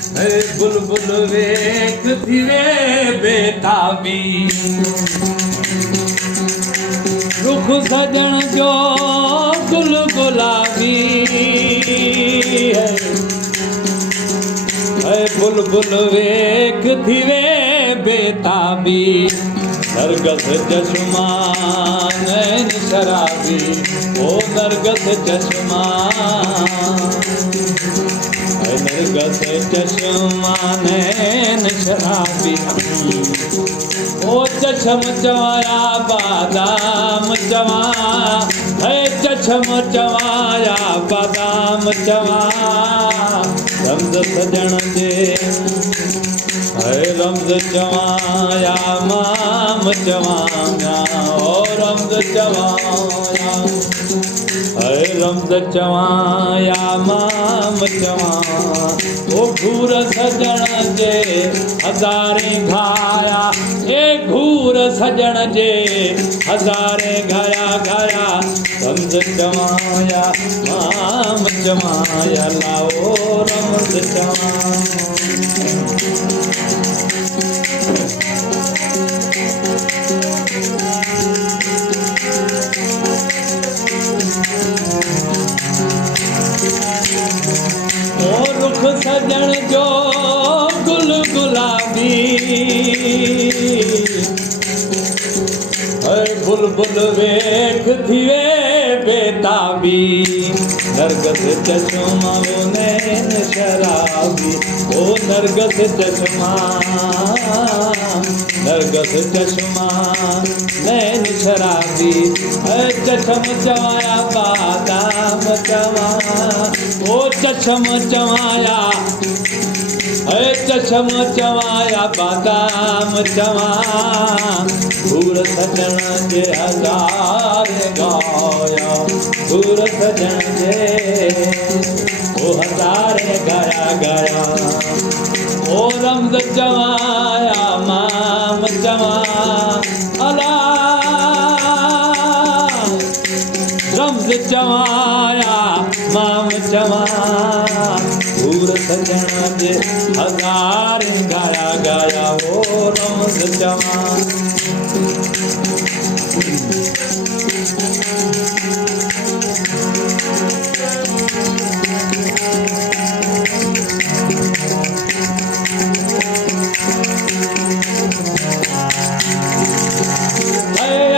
बुलबुल वेख थिवे बेताबी रुख सजण जो गुल गुलाबी है बुलबुल वेख थिवे बेताबी नरगस चश्मा नैन शराबी ओ नरगस चश्मा नरगस चश्मा नैन शराबी ओ चश्म चवाया बादाम चवा है चश्म चवाया बादाम चवा रमज सजण जे है रमज चवाया माम चवाया ओ रमज चवाया है रमज चवाया माम चवा ओ घूर सजण जे हज़ारे घाया ए घूर सजण जे हज़ारे घाया घाया रमज चवाया माम चवाया लाओ रमज चवाया रुख सजण जो गुल गुलाबी बुलबुल वेख थिवे बेताबी नरगस चश्मा वो नैन शराबी ओ नरगस चश्मा नरगस चश्मा नैन शराबी चश्म चवाया बादाम चवा ओ चश्म चवाया चश्म चवाया बादाम चवा घूर सजण जे हज़ारे गाया घूर सजण जे ओ हज़ारे गाया गाया ओ रमज चवाया माम चवा अला रमज चवाया माम चवा घूर सजण जे हज़ारे गाया गाया ओ रमज चवा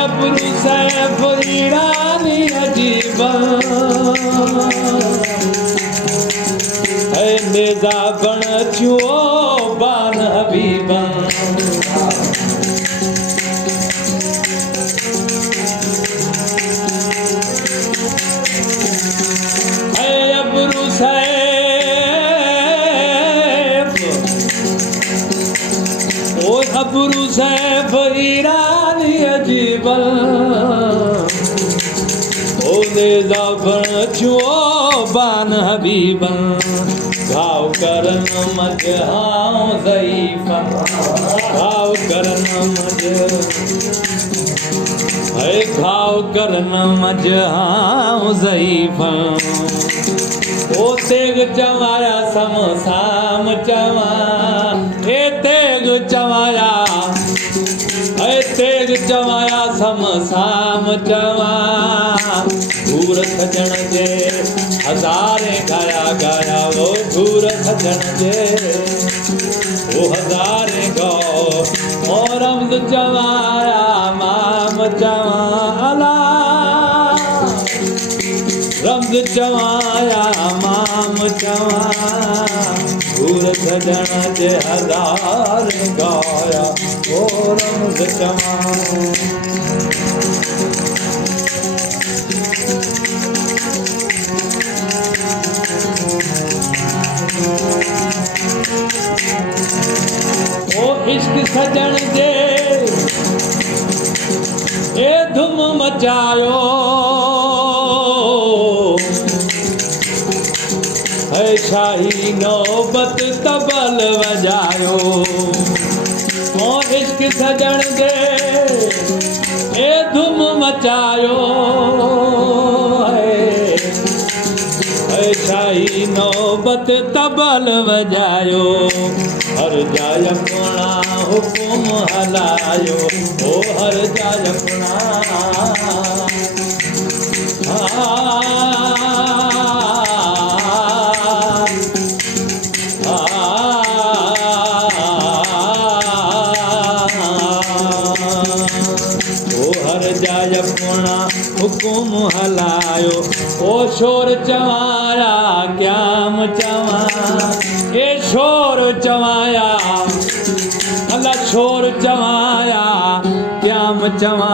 अबरू सैफ ईरानी अजीबा है नेजा बण छुओ बान हबीबा है अबरू सैफ ओ अबरू सैफ ईरानी अजीबा ओ नेजा बण छुओ बान हबीबा घाव करन मज हाँ ज़ईफ़ा घाव करन मज है घाव करन मज हाँ ज़ईफ़ा ओ तेग चवाया सम साम चवा ए तेग चवाया है तेग चवाया सम साम चवा घूर सजण जे हज़ारे गाया गाया वो घूर सजण जे वो हज़ारे गो ओ रमज चवाया माम चवा अला रमज चवाया माम चवा घूर सजण जे हज़ारे गाया ओ रमज चवा ओ इश्क सजण जे ए धुम मचायो है शाही नौबत तबल वजायो ओ इश्क सजण जे ए धुम मचायो है शाही नौबत तबल तबल वजायो हर जाय अपना हुकुम हलायो ओ हर जाय अपना जाय अपना हुकुम हलायो ओ शोर चवाया क्याम चवा ए शोर चवाया अल्लाह शोर चवाया क्याम चवा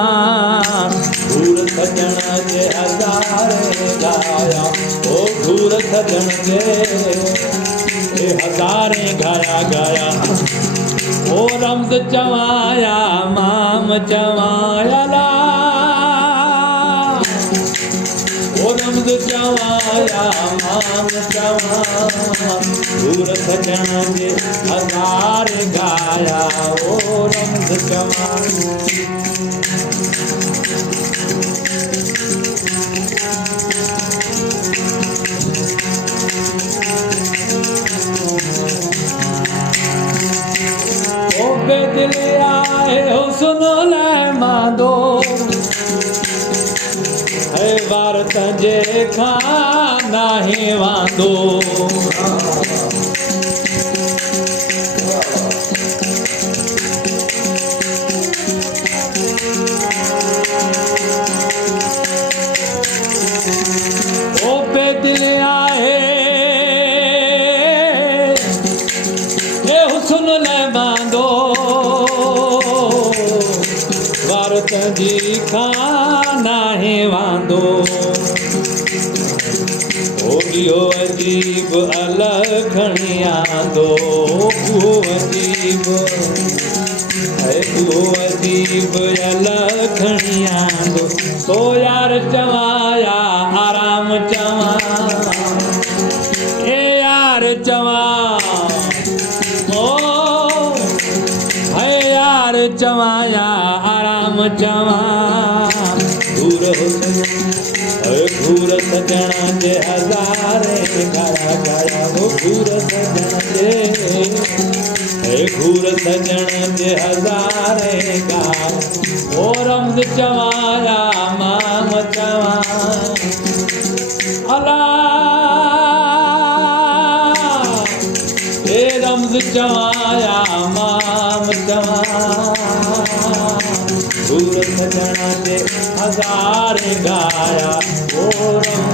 घूर सजन के हजारे गाया ओ घूर सजन के हजारे गाया गाया ओ रमज चवाया माम चवाया ला ओ रमज चवाया माम चवा घूर सजन के हजार गाया ओ रमज चवा दिल आए हो सुनो ले मांदो है वारत जे खाना ही वांदो ओ पे दिल आए हे हुस्न ले मांदो वारत जी खाना है वांदो ओगियो अजीब अलखणिया दो अजीब है तू अजीब अलखणिया दो तो यार चवाया आराम चवा ए यार चवा ओ है यार चवाया आराम चवा घूर घूर सजन जे हजारे गाया गाया वो घूर सजन जे घूर सजन जे हजारे गाया ओ रमज चवाया माम चवा अला रमज चवाया माम चवा घूर सजन जे हजारे गाया ओ रमज